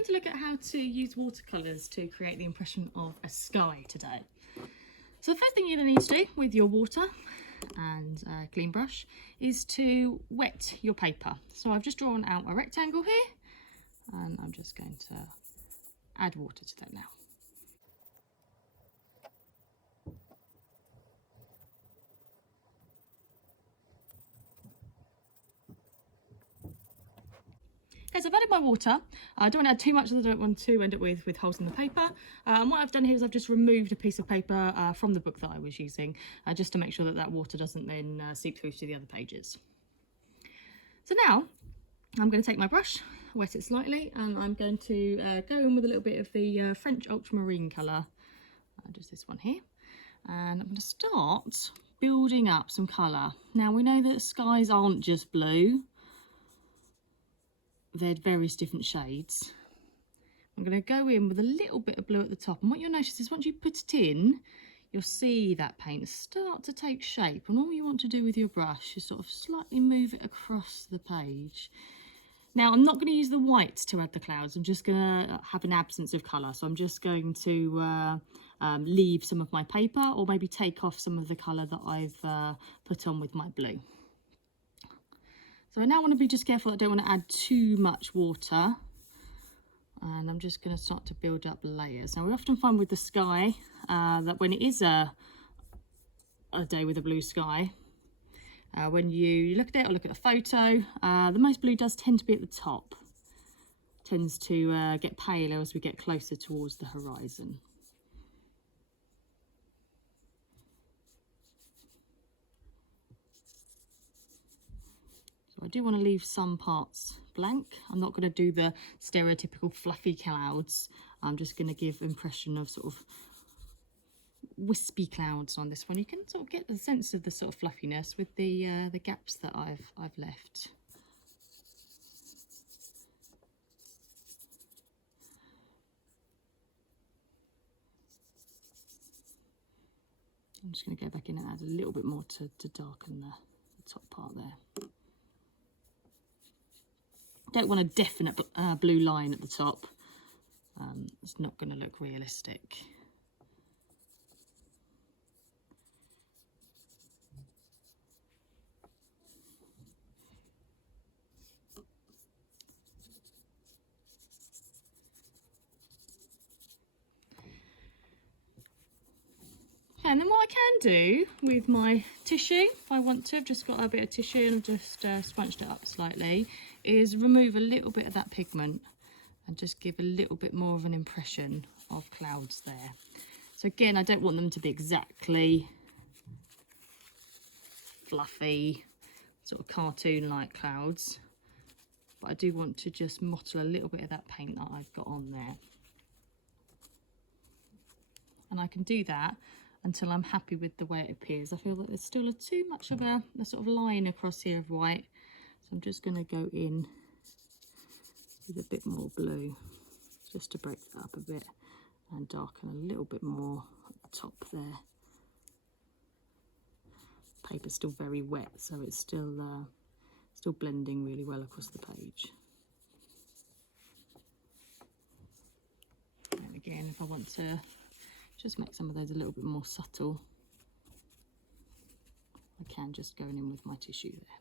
going to look at how to use watercolours to create the impression of a sky today. So the first thing you're going to need to do with your water and a clean brush is to wet your paper. So I've just drawn out a rectangle here and I'm just going to add water to that now. Okay, so I've added my water. I don't want to add too much, I don't want to end up with holes in the paper. And what I've done here is I've just removed a piece of paper from the book that I was using, just to make sure that that water doesn't then seep through to the other pages. So now I'm going to take my brush, wet it slightly, and I'm going to go in with a little bit of the French ultramarine colour, just this one here. And I'm going to start building up some colour. Now we know that skies aren't just blue. They're various different shades. I'm going to go in with a little bit of blue at the top, and what you'll notice is once you put it in, you'll see that paint start to take shape, and all you want to do with your brush is sort of slightly move it across the page. Now I'm not going to use the white to add the clouds, I'm just going to have an absence of colour, so I'm just going to leave some of my paper, or maybe take off some of the colour that I've put on with my blue. So I now want to be just careful, I don't want to add too much water, and I'm just going to start to build up layers. Now we often find with the sky that when it is a day with a blue sky, when you look at it or look at a photo, the most blue does tend to be at the top. It tends to get paler as we get closer towards the horizon. I do want to leave some parts blank. I'm not going to do the stereotypical fluffy clouds. I'm just going to give impression of sort of wispy clouds on this one. You can sort of get the sense of the sort of fluffiness with the gaps that I've left. I'm just going to go back in and add a little bit more to darken the top part there. Don't want a definite blue line at the top. It's not going to look realistic. And then what I can do with my tissue, if I want to, I've just got a bit of tissue and I've just sponged it up slightly, is remove a little bit of that pigment and just give a little bit more of an impression of clouds there. So again, I don't want them to be exactly fluffy, sort of cartoon-like clouds, but I do want to just mottle a little bit of that paint that I've got on there. And I can do that until I'm happy with the way it appears. I feel that there's still too much of a sort of line across here of white, so I'm just going to go in with a bit more blue just to break that up a bit and darken a little bit more at the top there. Paper's still very wet, so it's still blending really well across the page. And again, if I want to just make some of those a little bit more subtle, I can just go in with my tissue there.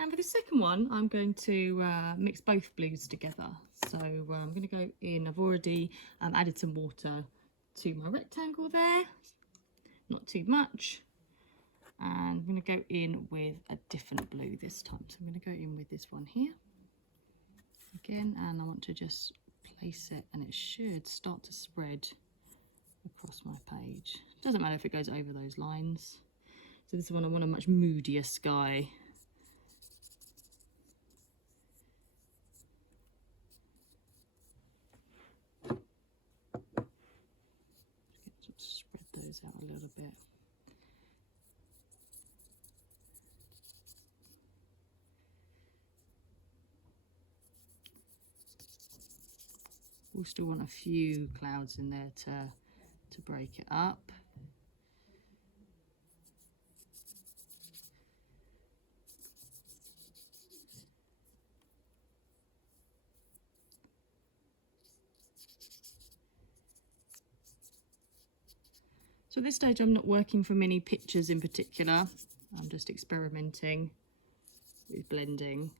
And for the second one, I'm going to mix both blues together. So I'm going to go in, I've already added some water to my rectangle there, not too much. And I'm going to go in with a different blue this time. So I'm going to go in with this one here again, and I want to just place it, and it should start to spread across my page. Doesn't matter if it goes over those lines. So this one, I want a much moodier sky. Spread those out a little bit. We'll still want a few clouds in there to break it up. So at this stage I'm not working from any pictures in particular, I'm just experimenting with blending.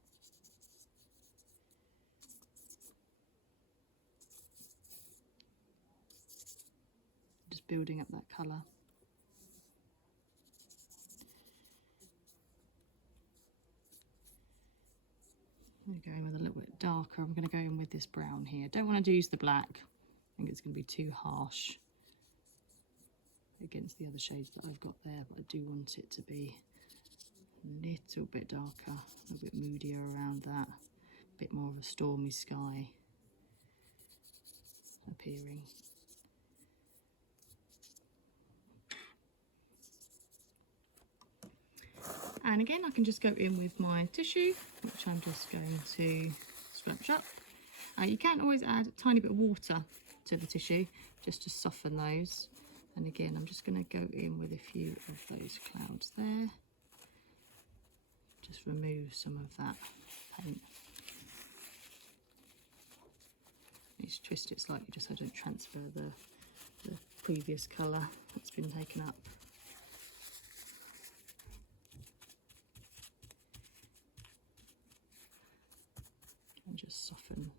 Just building up that colour. I'm going to go in with a little bit darker. I'm going to go in with this brown here. Don't want to use the black. I think it's going to be too harsh against the other shades that I've got there, but I do want it to be a little bit darker, a little bit moodier around that, a bit more of a stormy sky appearing. And again, I can just go in with my tissue, which I'm just going to scrunch up. You can always add a tiny bit of water to the tissue just to soften those. And again, I'm just going to go in with a few of those clouds there. Just remove some of that paint. Just twist it slightly just so I don't transfer the previous colour that's been taken up. And just soften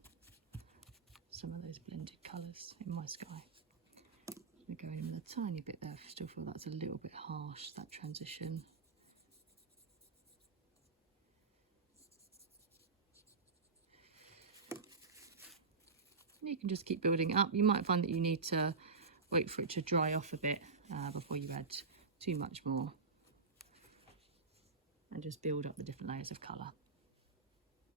some of those blended colours in my sky. I'm going in with a tiny bit there. I still feel that's a little bit harsh, that transition. And you can just keep building it up. You might find that you need to wait for it to dry off a bit before you add too much more. And just build up the different layers of colour.